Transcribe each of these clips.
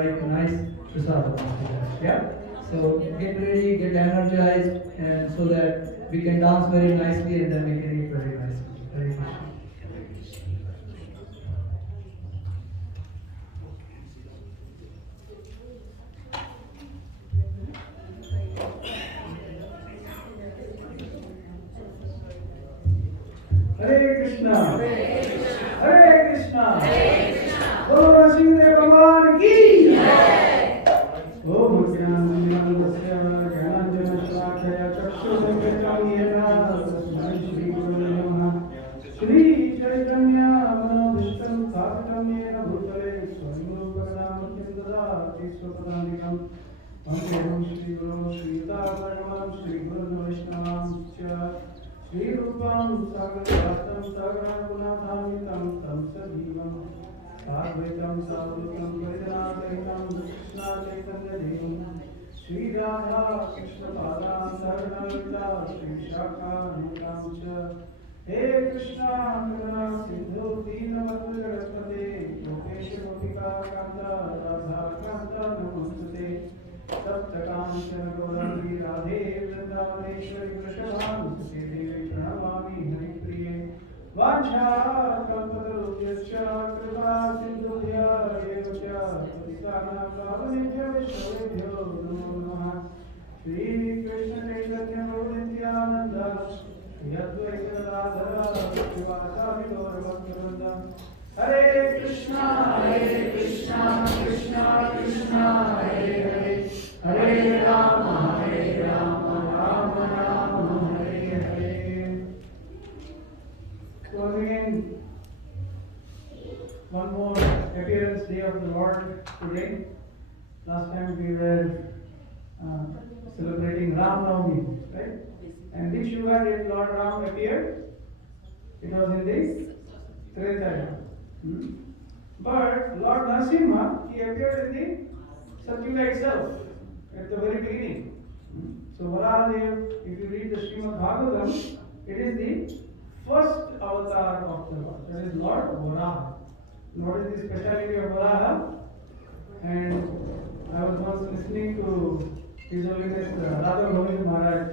like a nice prasadam. Yeah? So get ready, get energized, and so that we can dance very nicely and then we can eat very nicely. Hare Krishna. Hare Krishna. Hare Krishna. Bolo Narashinmha Bhagwan ki jai. Om Jnananandasya Jnananjana Shalakaya Chakshuramitam Yena Tasmai Shri Gurave Namaha. Shri Chaitanya Manavishtam Thapitam Yena Bhutale Swayam Bhagavatam Dada Tisvapadandikam Vandeham Shri Guru Shri Yuta Shri Guru Vaishnavam Cha Shri Rupam Sagarvatam Sagaranagunatamitam Tam Sadhivam Advaitam Sadhutam Vaidanathaitam Krishna Chaitanya Devam Shri Radha Krishna Padam Saranavita Shri Shakha Nutam Cha He Krishna Karuna Sindhu Deenabandhu Jagaspate Lokesha Gopika Kanta Radha Kanta Namastate Saptakamshana Gaurani Radhe Vrindavaneshwari Vrishabhanusuti Devi Pranamami Haripriye Vancha Kalpatarubhyascha Kripa Sindhubhya Evacha Patitana Pavanebhyo Vishwabhyo Namo Namaha Shri Krishna Chaitanya Prabhu Nityananda Shri Advaita Gadadhara Srivasadi Gaura Bhaktivinoda Hare Krishna Krishna Krishna Hare Hare Hare Rama Rama Rama Hare Hare. So again, one more appearance day of the Lord today. Last time we were celebrating Ram Navami, right? And which yuga did Lord Ram appear? It was in the Treta Yuga. But Lord Narashinmha, he appeared in the Satyuga itself, at the very beginning. So Varahadev, if you read the Srimad Bhagavatam, it is the first avatar of the Lord. That is Lord Varaha. What is the speciality of Varaha? And I was once listening to His Holiness Radha Govind Maharaj.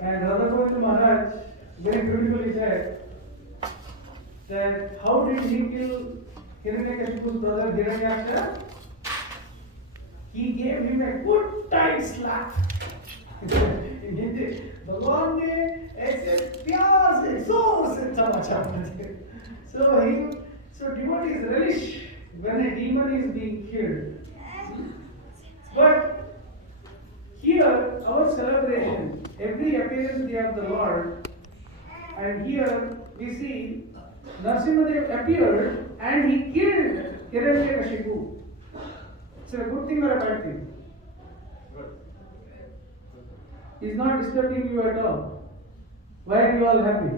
And Radha Govind Maharaj very beautifully said that how did he kill Hiranyakashipu's brother Hiranyaksha? He gave him a good tight slap. भगवान ने ऐसे प्यार से जोर से तमाचा मारा. So devotees relish when a demon is being killed. But here our celebration, every appearance day of the Lord, and here we see Narasimhadev appeared and he killed Hiranyakashipu. It's a good thing or a bad thing? He's not disturbing you at all. Why are you all happy?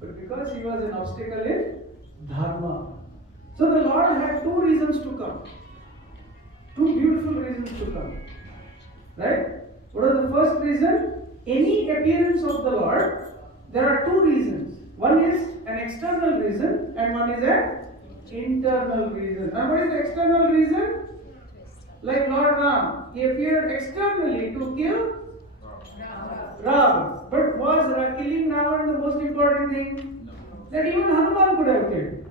But because he was an obstacle in Dharma. So the Lord had two reasons to come. Two beautiful reasons to come. Right? What is the first reason? Any appearance of the Lord, there are two reasons. One is an external reason and one is an internal reason. And what is the external reason? Like Lord Ram, he appeared externally to kill Ram. But was killing Ravan the most important thing? That even Hanuman could have killed.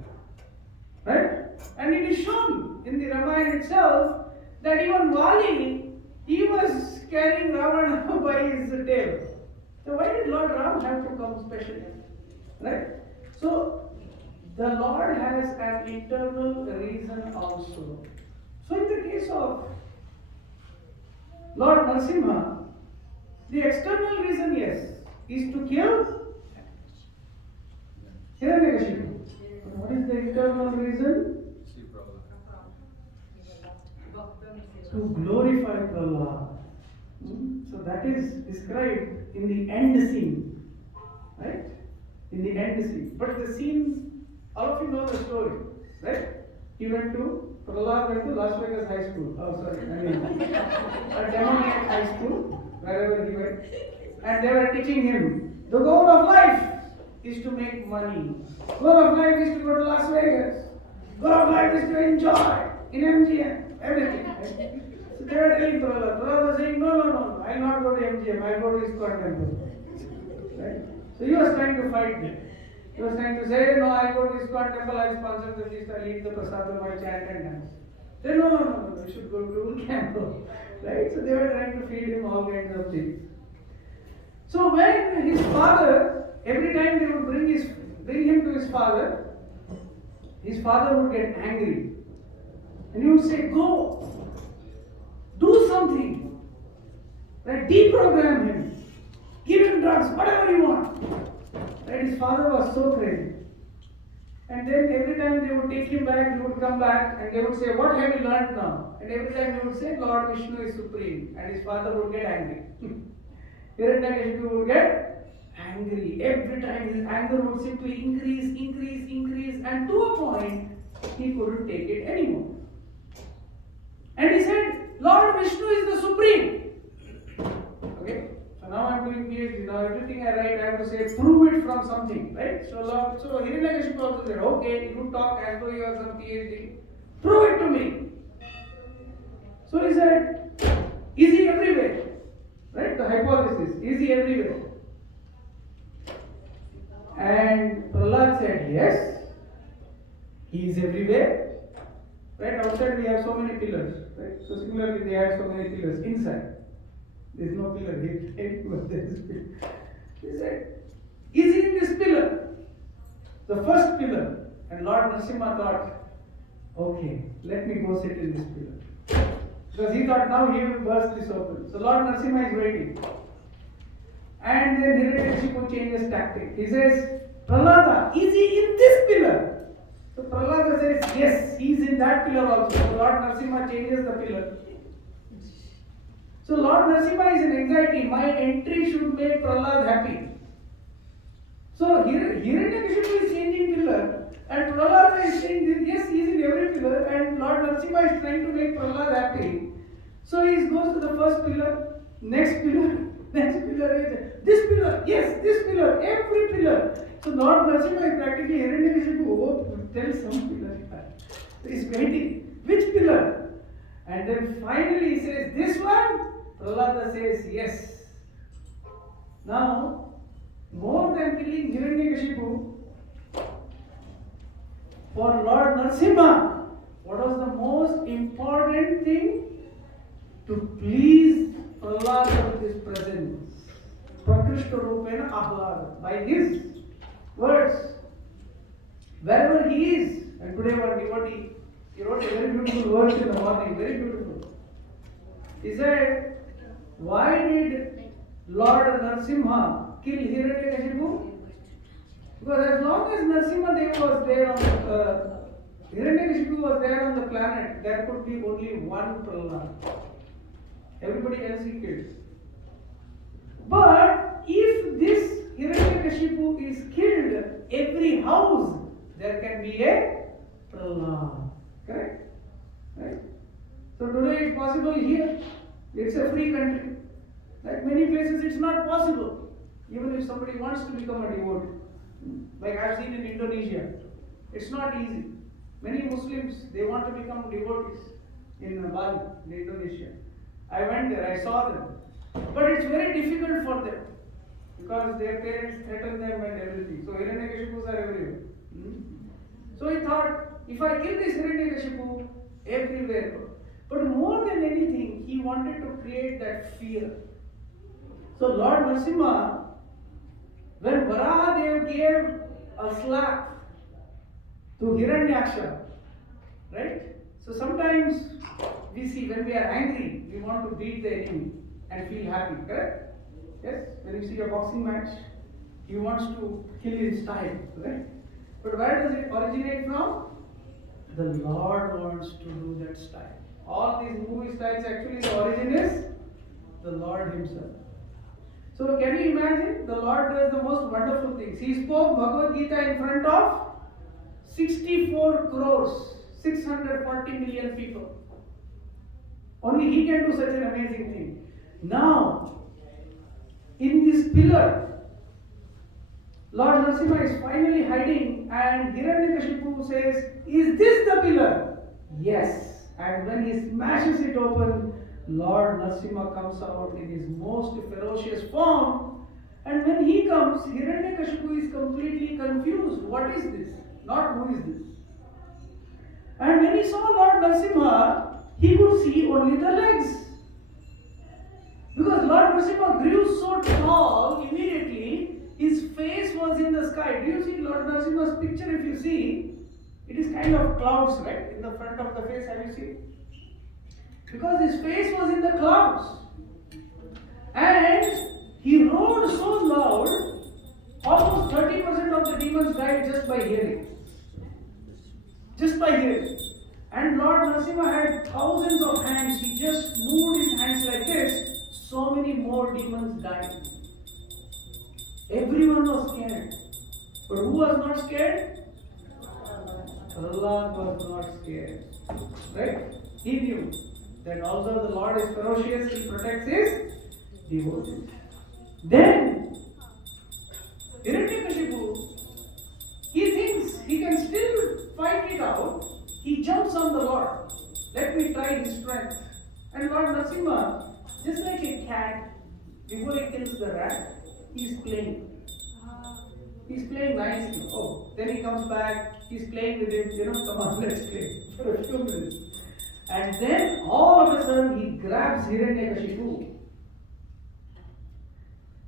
Right? And it is shown in the Ramayana itself that even Vali, he was carrying Ravana by his tail. So why did Lord Ram have to come specially? Right? So the Lord has an internal reason also. So in the case of Lord Narasimha, the external reason, yes, is to kill Hiranyakashipu. What is the internal reason? To glorify Prahlad. So that is described in the end scene. Right? In the end scene. But the scene, all of you know the story. Right? Prahlad went to Las Vegas High School. A demoniac high school, wherever he went. And they were teaching him, the goal of life is to make money. Goal of life is to go to Las Vegas. Goal of life is to enjoy in MGM, everything. So they were telling Prahlad. Prahlad was saying, no, I'll not go to MGM, I'll go to ISKCON temple. Right? So he was trying to fight them. He was trying to say, no, I'll go to ISKCON temple, I'll sponsor the feast, I'll eat the prasadam, I'll chant and dance. They no, you should go to camp. Right? So they were trying to feed him all kinds of things. So when his father, every time they would bring him to his father would get angry. And he would say, go, do something. Right? Deprogram him. Give him drugs, whatever you want. Right? His father was so crazy. And then every time they would take him back, he would come back and they would say, what have you learned now? And every time he would say, Lord Vishnu is supreme. And his father would get angry. Hiranyakashipu would get angry. Every time his anger would simply increase. And to a point, he couldn't take it anymore. And he said, Lord Vishnu is the supreme. Okay? So now I'm doing PhD. Now everything I write, I have to say, prove it from something, right? So Hiranyakashipu also said, okay, you talk as though you have some PhD. Prove it to me. So he said, is he everywhere? Right? The hypothesis, is he everywhere? And Prahlad said, yes, he is everywhere. Right? Outside we have so many pillars. Right? So similarly they had so many pillars inside. There is no pillar here. There is pillar. He said, is he in this pillar? The first pillar. And Lord Narashinmha thought, okay, let me go sit in this pillar. Because he thought now he will burst this open. So Lord Narashinmha is waiting. And then Hiranyakashipu changes tactic. He says, Prahlada, is he in this pillar? So Prahlada says, yes, he is in that pillar also. So Lord Narashinmha changes the pillar. So Lord Narashinmha is in anxiety. My entry should make Prahlad happy. So Hiranyakashipu is changing pillar. And Prahlad is saying this, yes, he is in every pillar. And Lord Narashinmha is trying to make Prahlad happy. So he goes to the first pillar, next pillar, this pillar, yes, this pillar, every pillar. So Lord Narashinmha is practically Hiranyakashipu, tell some pillar. So he is waiting. Which pillar? And then finally he says, this one? Prahlada says, yes. Now, more than killing Hiranyakashipu, for Lord Narashinmha, what was the most important thing? To please Prahlada with his presence. Prakrishta Rupena Ahlada. By his words. Wherever he is. And today one devotee, he wrote a very beautiful verse in the morning. Very beautiful. He said, why did Lord Narashinmha kill Hiranyakashipu? Because as long as Narasimha Deva was there on Hiranyakashipu was there on the planet, there could be only one Prahlad. Everybody else he killed. But if this Hiranyakashipu is killed, every house there can be a Prahlad. Correct? Right? So today it's possible here. It's a free country. Like many places it's not possible. Even if somebody wants to become a devotee. Like I've seen in Indonesia. It's not easy. Many Muslims, they want to become devotees in Bali, in Indonesia. I went there, I saw them. But it's very difficult for them. Because their parents threaten them and everything. So Hiranyakashipus are everywhere. So he thought, if I kill this Hiranyakashipu, everywhere. But more than anything, he wanted to create that fear. So Lord Narashinmha, when Varahadev gave a slap to Hiranyaksha, right? So sometimes we see when we are angry, we want to beat the enemy and feel happy, correct? Yes? When you see a boxing match, he wants to kill in style, right? But where does it originate from? The Lord wants to do that style. All these movie styles, actually the origin is the Lord himself. So can you imagine? The Lord does the most wonderful things. He spoke Bhagavad Gita in front of 64 crores, 640 million people. Only he can do such an amazing thing. Now, in this pillar, Lord Narsimha is finally hiding, and Hiranyakashipu says, "Is this the pillar?" Yes. And when he smashes it open, Lord Narsimha comes out in his most ferocious form. And when he comes, Hiranyakashipu is completely confused. What is this? Not who is this? And when he saw Lord Narsimha, he could see only the legs. Because Lord Narsimha grew so tall, immediately his face was in the sky. Do you see Lord Narsimha's picture? If you see, it is kind of clouds, right? In the front of the face, have you seen? Because his face was in the clouds. And he roared so loud, almost 30% of the demons died just by hearing. Just by hearing. And Lord Narsimha had thousands of hands. He just moved his hands like this. So many more demons died. Everyone was scared. But who was not scared? Allah was not scared. Right? He knew that although the Lord is ferocious, He protects His devotees. Then, Hiranyakashipu, he thinks he can still fight it out. He jumps on the Lord. Let me try his strength. And Lord Narsimha, just like a cat, before he kills the rat, he's playing. He's playing nicely. Oh, then he comes back, he's playing with him, come on, let's play for a few minutes. And then all of a sudden he grabs Hiranyakashipu.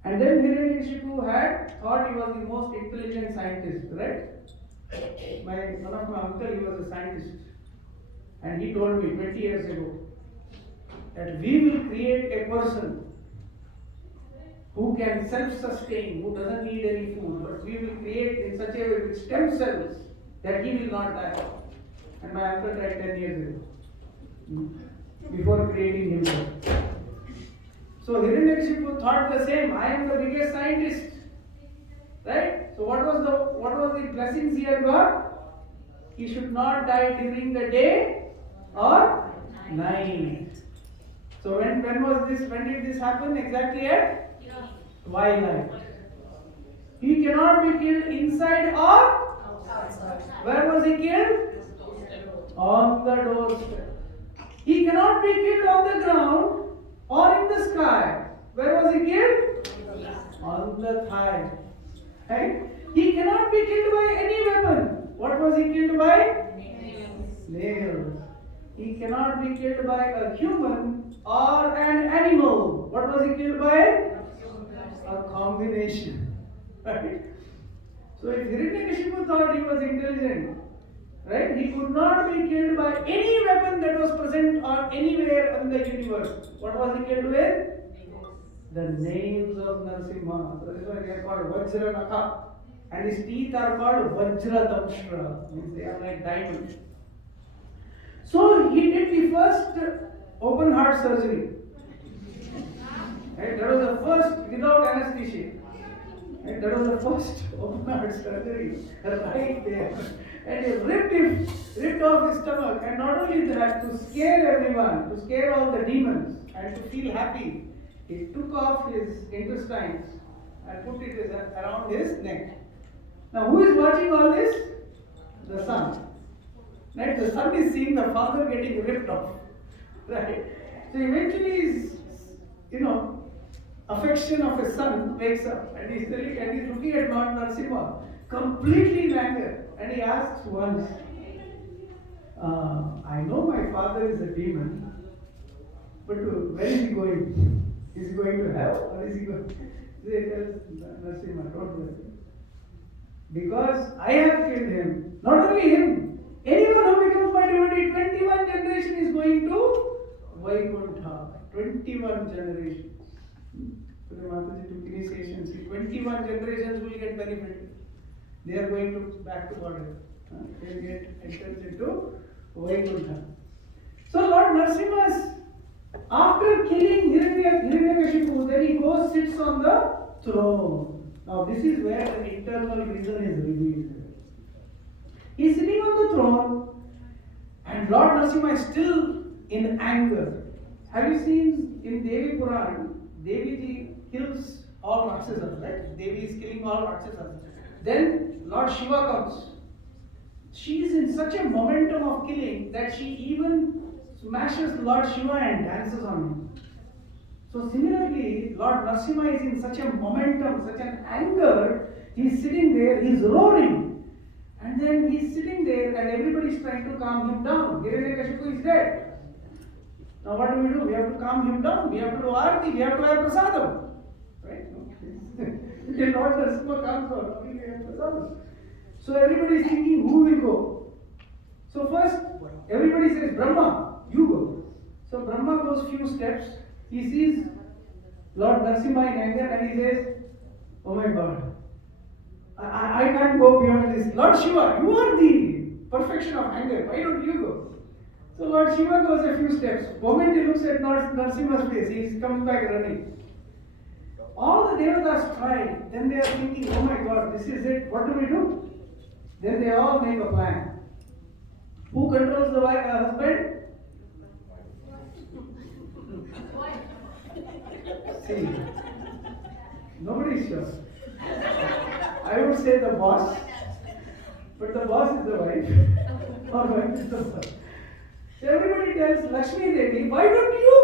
And then Hiranyakashipu had thought he was the most intelligent scientist, right? One of my uncle, he was a scientist. And he told me 20 years ago that we will create a person who can self-sustain, who doesn't need any food, but we will create in such a way with stem cells that he will not die. And my uncle died 10 years ago, before creating himself. So Hiranyakashipu thought the same. I am the biggest scientist, right? So what was the blessings he had got? He should not die during the day or night. So when was this? When did this happen? Exactly at twilight. He cannot be killed inside or outside. Where was he killed? On the doorstep. He cannot be killed on the ground or in the sky. Where was he killed? On the thigh. Right? He cannot be killed by any weapon. What was he killed by? Nails. He cannot be killed by a human or an animal. What was he killed by? A combination. Right? So if Hiranyakashipu thought he was intelligent, right, he could not be killed by any weapon that was present or anywhere in the universe. What was he killed with? The nails of Narashinmha. So that is why they are called Vajra Nakha. And his teeth are called Vajra Tamshra. Means they are like diamonds. So he did the first open heart surgery. Right? That was the first without anesthesia. Right? That was the first open heart surgery. Right there. And he ripped off his stomach. And not only that, to scare everyone, to scare all the demons, and to feel happy, he took off his intestines and put it around his neck. Now who is watching all this? The son. Right? The son is seeing the father getting ripped off. Right? So eventually his, affection of his son wakes up and he's looking at Lord Narashinmha, completely in anger. And he asks once, I know my father is a demon, but where is he going? Is he going to hell or is he going? He tells Narashinmha, don't worry. Because I have killed him. Not only him, anyone who becomes my devotee, 21 generation is going to Vaikuntha. 21 generations. So the Mataji took initiation. See, 21 generations will get benefited. They are going to back to Godhead. They will get entered into Vaikuntha. So Lord Narashinmha, after killing Hiranyakashipu, then he goes, sits on the throne. Now this is where the internal reason is revealed. He is sitting on the throne and Lord Narashinmha is still in anger. Have you seen in Devi Puran, Devi ji kills all Rakshasas, right? Devi is killing all Rakshasas. Then Lord Shiva comes. She is in such a momentum of killing that she even smashes Lord Shiva and dances on him. So similarly, Lord Narashinmha is in such a momentum, such an anger. He's sitting there, he's roaring. And then he's sitting there and everybody is trying to calm him down. Hiranyakashipu is dead. Now what do? We have to calm him down. We have to do arati. We have to have prasadam. Right? Till Lord Narashinmha comes out, we have prasadam. So everybody is thinking, who will go? So first, everybody says, Brahma, you go. So Brahma goes few steps. He sees Lord Narashinmha in anger and he says, oh my God, I can't go beyond this. Lord Shiva, you are the perfection of anger. Why don't you go? So Lord Shiva goes a few steps. The moment he looks at Narashinmha's face, he comes back running. All the devatas try. Then they are thinking, oh my God, this is it. What do we do? Then they all make a plan. Who controls the husband? See, nobody is sure. I would say the boss, but the boss is the wife, or wife is the boss. So everybody tells Lakshmi Devi, why don't you go?